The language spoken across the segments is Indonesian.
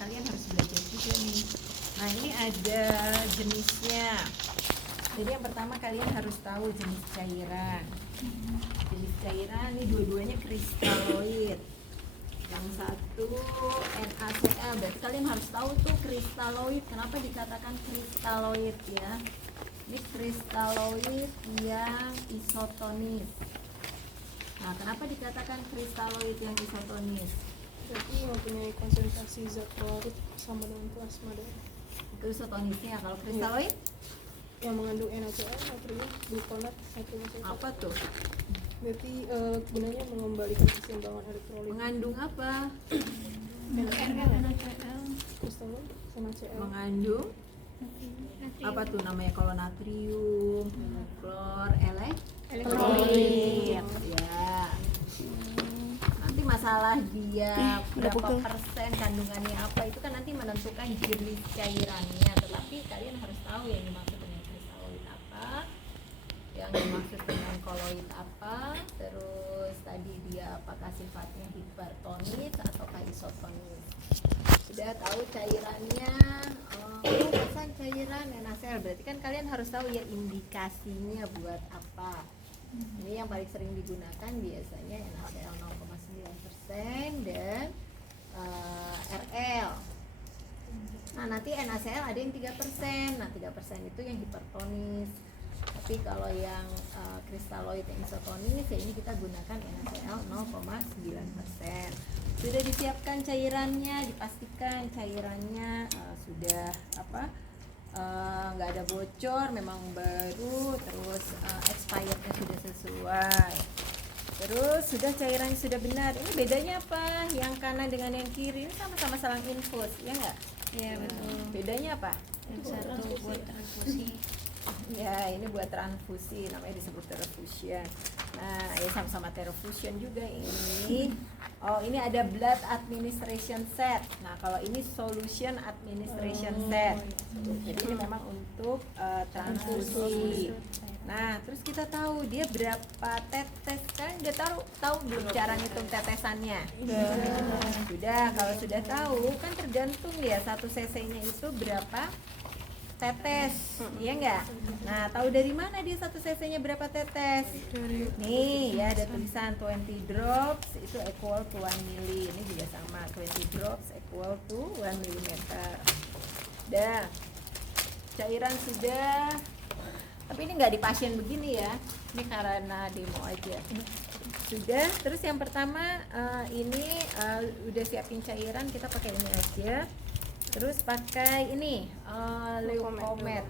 kalian harus belajar juga nih. Nah ini ada jenisnya. Jadi yang pertama kalian harus tahu jenis cairan. Jenis cairan ini dua-duanya kristaloid. Yang satu NaCl, berarti kalian harus tahu tuh kristaloid. Kenapa dikatakan kristaloid ya? Ini kristaloid yang isotonis. Nah, kenapa dikatakan kristaloid yang isotonis? Berarti mempunyai konsentrasi zat polarit sama dengan plasma darah. Itu isotonisnya. Kalau kristaloid Yang mengandung NaCl, natrium, glukonat, natrium asetat. apa tuh? Berarti gunanya mengembalikan keseimbangan elektrolit. Mengandung apa? NaCl, kristaloid, NaCl. Mengandung apa tuh namanya kalau natrium, klor, elektrolit. Ya. Nanti masalah dia berapa persen kandungannya apa itu kan nanti menentukan jenis cairannya. Tetapi kalian harus tahu yang dimaksud dengan kristaloid apa, yang dimaksud dengan koloid apa, terus tadi dia apakah sifatnya hipertonis ataukah isotonis. Sudah tahu cairannya, pesan cairan NaCl, berarti kan kalian harus tahu ya indikasinya buat apa. Ini yang paling sering digunakan biasanya NaCl 0,9% dan RL. Nah nanti NaCl ada yang 3%. Nah 3% itu yang hipertonis. Tapi kalau yang kristaloid yang isotonis ya ini kita gunakan NaCl 0,9%. Sudah disiapkan cairannya, dipastikan cairannya sudah nggak ada bocor, memang baru, terus expirednya sudah sesuai. Terus sudah cairannya sudah benar. Ini bedanya apa? Yang kanan dengan yang kiri ini sama-sama selang infus, ya nggak? Iya betul. Bedanya apa? Yang satu buat transfusi. Ya, ini buat transfusi, namanya disebut transfusion. Nah, ya sama-sama transfusion juga ini. Oh, ini ada blood administration set. Nah, kalau ini solution administration set. Jadi ini memang untuk transfusi. Nah, terus kita tahu dia berapa tetes kan? Udah tahu belum cara ngitung tetesannya? Sudah, kalau sudah tahu kan tergantung ya 1 cc-nya itu berapa tetes, iya enggak? Nah, tahu dari mana dia 1 cc-nya berapa tetes? Nih, ya ada tulisan 20 drops itu equal to 1 mili. Ini juga sama, 20 drops equal to 1 millimeter. Dah, cairan sudah. Tapi ini nggak di pasien begini ya. Ini karena demo aja. Sudah, terus yang pertama ini udah siapin cairan, kita pakai ini aja. Terus pakai ini Leukomed.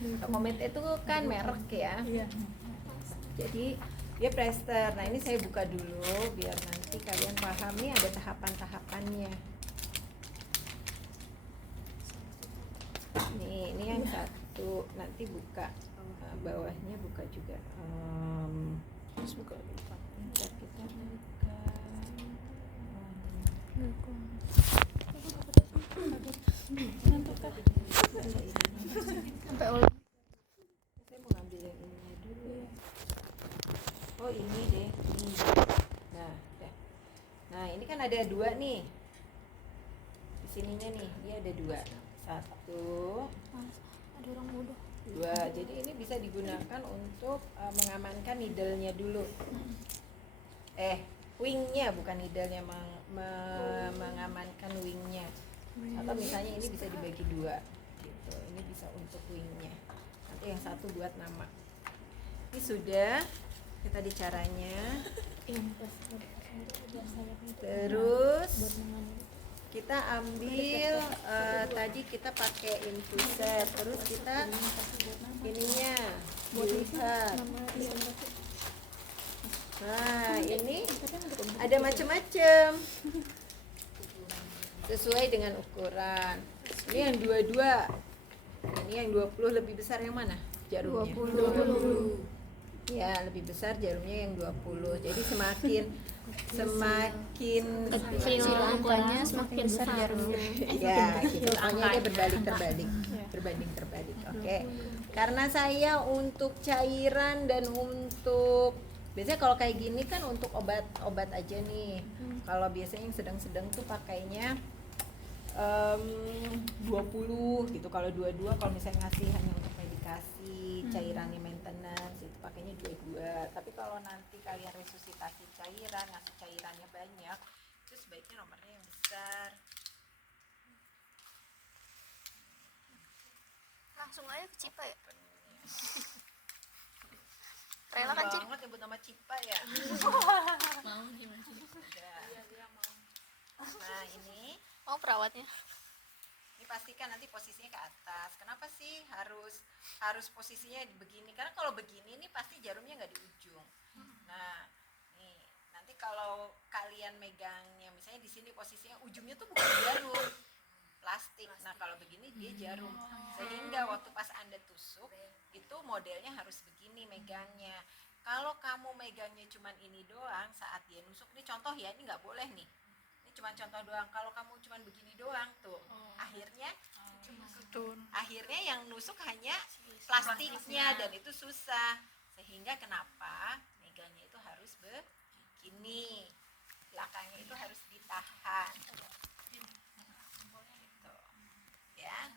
Leukomed itu kan merek ya. Jadi dia plester. Nah ini saya buka dulu biar nanti kalian paham nih ada tahapan-tahapannya. Nih ini yang satu, nanti buka bawahnya buka juga. Terus buka depan. Bentar, kita buka. Saya mau ngambil yang ini dulu. Oh ini deh, ini. Nah, deh. Nah ini kan ada 2 nih. Di sininya nih, dia ada 2. 1, Ada orang bodoh. 2. Jadi ini bisa digunakan untuk mengamankan needle-nya dulu. Wing-nya bukan needle-nya, mengamankan wing-nya. Atau misalnya ini bisa dibagi 2 gitu. Ini bisa untuk wing-nya. Nanti yang satu buat nama. Ini sudah kita di caranya. Terus kita ambil tadi kita pakai infuser, terus kita ininya dilihat. Nah ini ada macam-macam sesuai dengan ukuran. Ini yang 22, ini yang 20 lebih besar yang mana jarumnya? 20. Ya lebih besar jarumnya yang 20. Jadi semakin kecil angkanya semakin besar jarumnya. Ya gitu, makanya dia berbanding terbalik. Oke. Karena saya untuk cairan dan untuk biasanya kalau kayak gini kan untuk obat aja nih. Kalau biasanya yang sedang-sedang tuh pakainya 20 gitu. Kalau 22, kalau misalnya ngasih hanya untuk medikasi, cairannya maintenance, itu pakainya 22. Tapi kalau nanti kalian resusitasi cairan, ngasih cairannya banyak, itu sebaiknya nomornya yang besar. Langsung aja ke Cipa ya. Rela kan Cip? banget nyebut nama Cipa ya. Mau gimana sih? Nah ini Oh perawatnya. pastikan nanti posisinya ke atas. Kenapa sih harus posisinya begini? Karena kalau begini nih pasti jarumnya nggak di ujung. Nah, nih nanti kalau kalian megangnya, misalnya di sini posisinya ujungnya tuh bukan jarum, plastik. Nah kalau begini dia jarum, sehingga waktu pas Anda tusuk itu modelnya harus begini megangnya. Kalau kamu megangnya cuman ini doang saat dia nusuk, ini contoh ya, ini nggak boleh nih. Ini cuma contoh doang. Kalau kamu cuman begini doang tuh, akhirnya yang nusuk hanya plastiknya dan itu susah. Sehingga kenapa megangnya itu harus begini, belakangnya itu harus ditahan. Gitu. Ya.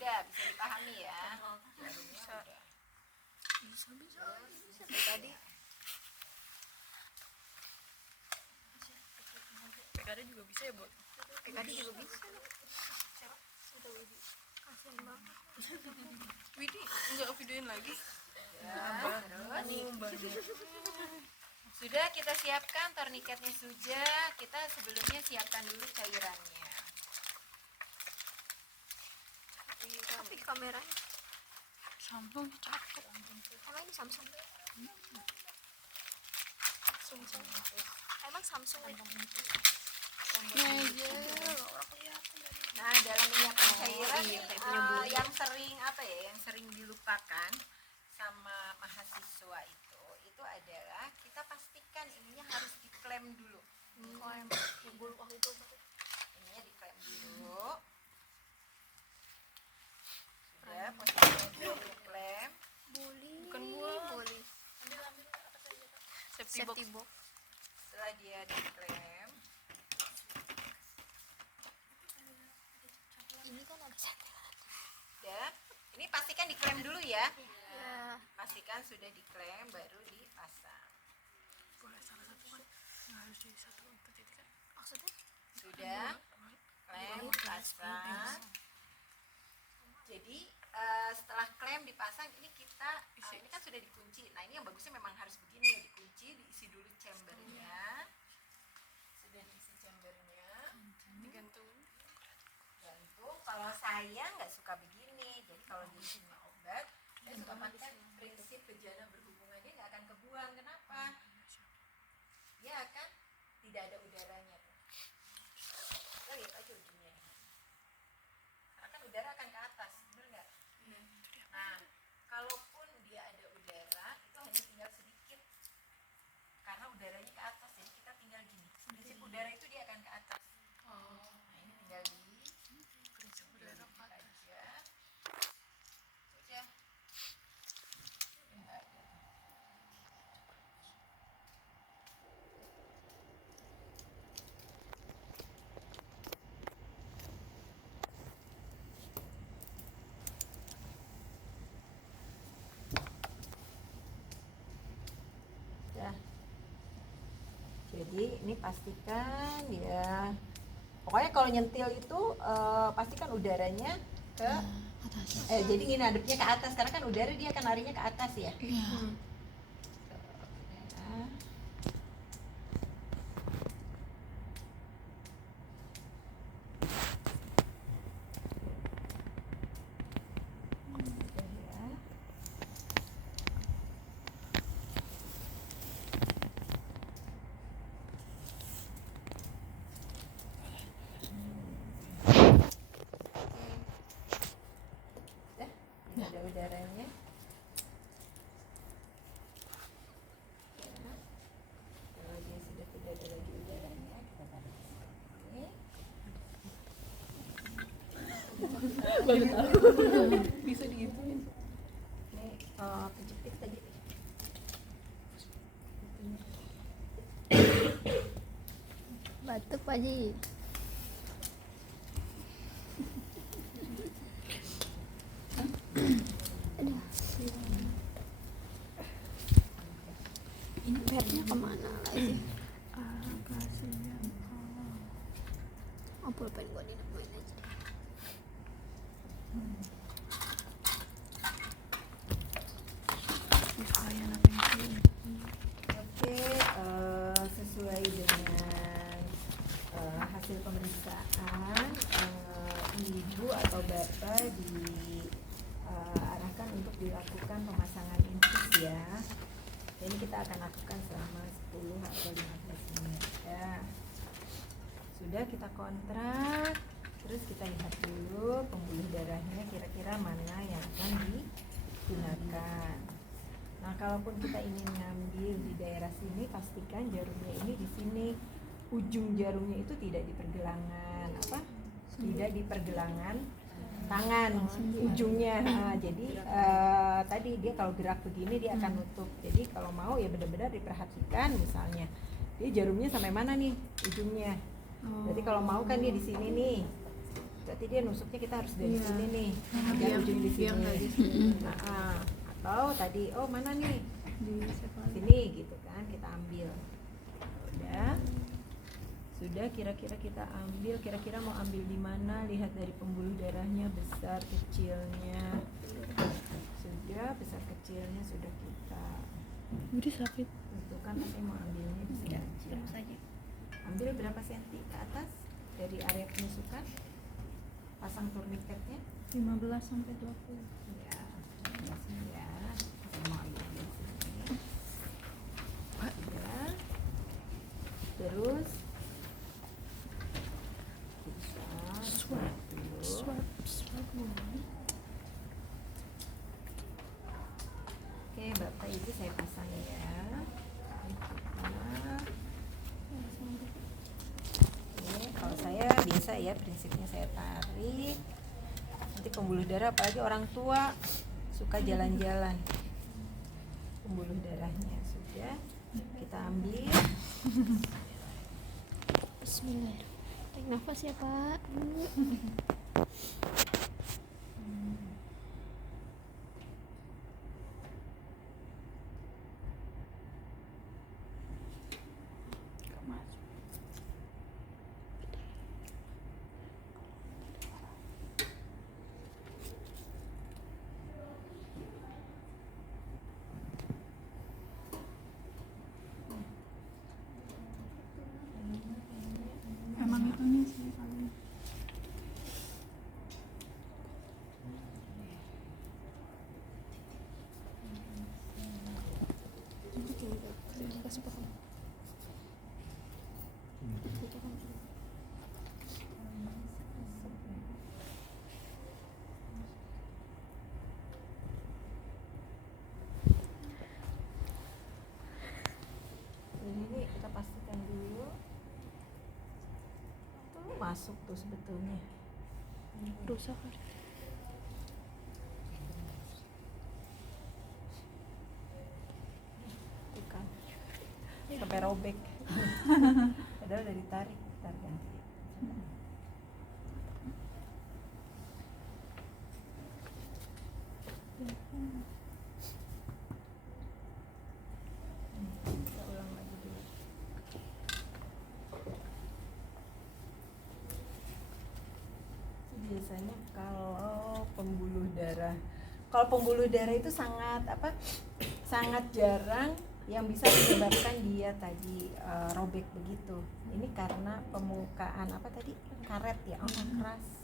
Udah bisa dipahami ya. Jarumnya udah. Bisa tadi. PKD juga bisa ya, Bu? PKD juga bisa. Kasian banget. Widi, enggak videoin lagi? Ya, terus sudah kita siapkan torniketnya sudah. Kita sebelumnya siapkan dulu cairannya. Tapi kameranya Sambung, cakep. emang ini Samsung. Emang Samsung. Nah, dalam menyiapkan cairan yang sering yang sering dilupakan sama mahasiswa itu adalah kita pastikan ininya harus diklem dulu. Ininya diklem dulu. Sudah, posisinya diklem. Bukan boleh. Safety box. Setelah dia diklem, Ini kan ada santelan. ya, ini pastikan diklem dulu ya. Ya. Pastikan sudah diklem baru dipasang. Boleh salah satu kan? Nggak harus di satu titik kan? Maksudnya? Sudah klem dipasang. Jadi setelah klem dipasang ini kita ini kan sudah dikunci. Nah ini yang bagusnya memang harus begini ya, dikunci, diisi dulu chambernya. Sudah diisi chambernya, Digantung. gantung. Kalau saya nggak suka begini, jadi kalau di sini obat, saya suka pakai prinsip bejana berhubungan, dia nggak akan kebuang. Kenapa? Ya kan tidak ada udaranya tuh. Kita lihat aja ujungnya. Karena kan udara akan ke atas, bener nggak? Nah, kalaupun dia ada udara, itu hanya tinggal sedikit. Karena udaranya ke atas, jadi kita tinggal gini. Prinsip udara itu dia akan ke atas. Nah, ini tinggal di prinsip udara aja. Sudah. Ya. Ya. Jadi ini pastikan ya. Pokoknya kalau nyentil itu pastikan udaranya ke Atas. jadi ini ngadepnya ke atas karena kan udara dia akan larinya ke atas ya. Iya. Nah. Ya. Ini ada udaranya. Ya. Kalau dia sudah tidak ada lagi udaranya, kita taruh di sini. Bisa digituin. Ini kejepit tadi. Batuk Pak Ji. Aduh. Ini padnya kemana lagi? Oh, pulpen gua dinemuin aja. Oke, sesuai dengan hasil pemeriksaan, ibu atau bapak diarahkan untuk dilakukan pemasangan infus ya. Ini kita akan lakukan selama 10 atau 15 menit ya. Sudah kita kontrak, terus kita lihat dulu pembuluh darahnya kira-kira mana yang akan digunakan. Nah, kalaupun kita ingin ngambil di daerah sini, pastikan jarumnya ini di sini. Ujung jarumnya itu tidak di pergelangan tidak di pergelangan tangan ujungnya. Nah, jadi tadi dia kalau gerak begini dia akan nutup. Jadi kalau mau ya benar-benar diperhatikan, misalnya dia jarumnya sampai mana nih ujungnya. Jadi kalau mau kan dia di sini nih, berarti dia nusuknya kita harus dari sini nih, biar ujung di sini. Nah, atau tadi mana nih di sini gitu kan, kita ambil. Sudah kira-kira kita ambil, kira-kira mau ambil di mana, lihat dari pembuluh darahnya besar kecilnya. Sudah besar kecilnya sudah kita Udah sakit. tentukan, nanti mau ambilnya di sini aja. Ambil berapa senti ke atas dari area penusukan, pasang turniketnya 15 sampai 20. ya, ya. Saya mau ambil di sini ya. Terus Swab. Oke, Bapak Ibu saya pasang ya. Oke, kalau saya biasa ya, prinsipnya saya tarik. Nanti pembuluh darah, apalagi orang tua suka jalan-jalan, pembuluh darahnya sudah kita ambil. Bismillah. Tarik nafas ya Pak. Emang itu nih sih paling. Kasih pakai. Ini kita pastikan dulu tuh masuk tuh sebetulnya. Rusak kali. Tuh kan sampai robek. Padahal udah ditarik, ntar ganti. Kita ulang lagi dulu. Biasanya kalau pembuluh darah itu sangat sangat jarang yang bisa menyebabkan dia tadi robek begitu. Ini karena pemukaan karet ya, keras.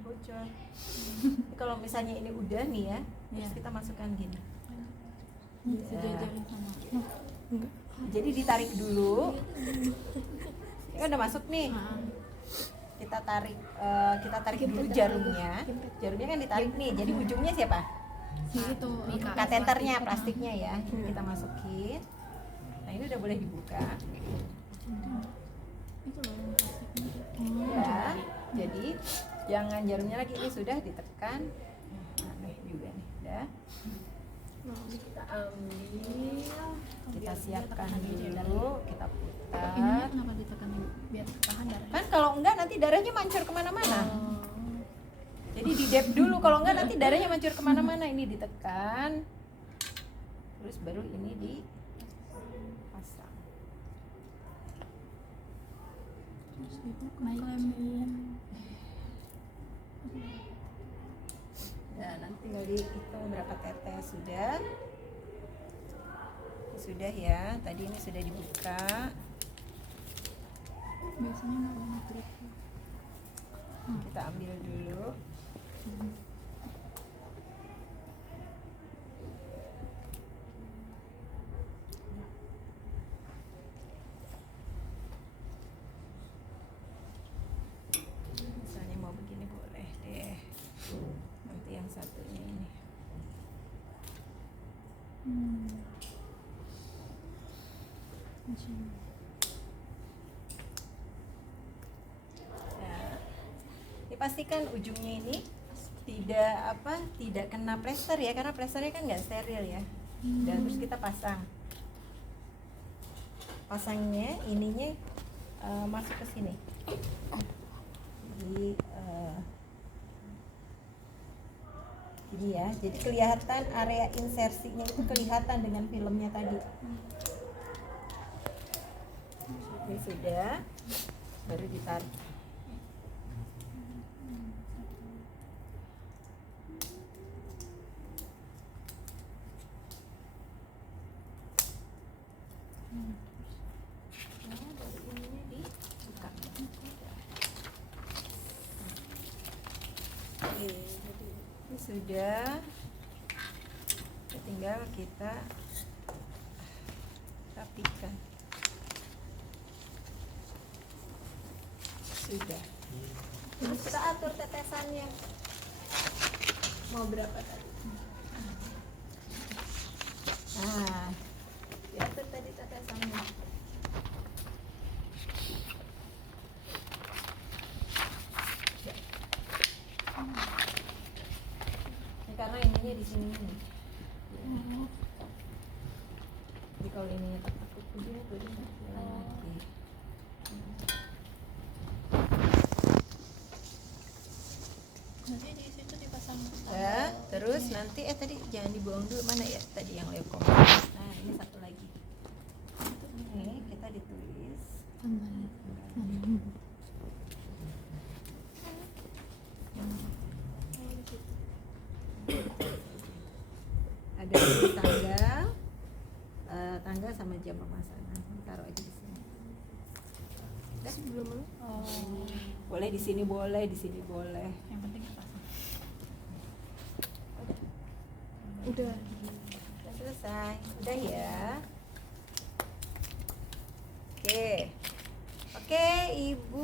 Bocor. Kalau misalnya ini udah nih ya, terus kita masukkan gini. Sejajaran sama. Jadi ditarik dulu. Ini udah masuk nih. Kita tarik dulu jarumnya. Jarumnya kan ditarik nih. Jadi ujungnya siapa? Itu Kateternya, plastiknya ya. Ini kita masukin. Nah, ini udah boleh dibuka. itu loh yang plastiknya. Ya. Jadi jangan jarumnya lagi, ini sudah ditekan. Nah, nih juga nih, udah. Kita ambil, kita siapkan dulu, kita putar. Ininya kenapa ditekan biar tahan darah? Kan kalau enggak nanti darahnya mancur kemana-mana. Jadi di dep dulu, kalau enggak nanti darahnya mancur kemana-mana. Ini ditekan, terus baru ini dipasang. Terus diklemin. Nah, nanti tinggal dihitung berapa tetes. Sudah ya, tadi ini sudah dibuka. Biasanya nggak banyak grip. Kita ambil dulu. Misalnya mau begini boleh deh. Nanti yang satunya ini. Nah, dipastikan ujungnya ini tidak kena plester ya, karena plesternya kan nggak steril ya. Dan terus kita pasangnya ininya masuk ke sini. Jadi ini ya, jadi kelihatan area insersinya itu kelihatan dengan filmnya tadi. Ini sudah, baru ditarik. Nah, baru ininya dibuka. Oke, ini sudah. Tinggal kita rapikan. Sudah. Terus kita atur tetesannya. Mau berapa tadi? Nah, diatur tadi tetesannya. Ini karena ininya di sini nih. Jadi kalau ininya takut begini tuh dia nggak jalan lagi. Nanti di situ dipasang Ya, terus nanti tadi jangan dibuang dulu, mana ya tadi yang leukom. Nah, ini satu lagi. Ini kita ditulis. Ada tulis tanggal sama jam pemasangan. Taruh aja di sini. Udah? Sebelum Boleh di sini boleh, di sini boleh. Yang penting dipasang. udah Udah selesai. Udah ya. Oke. Oke, Ibu.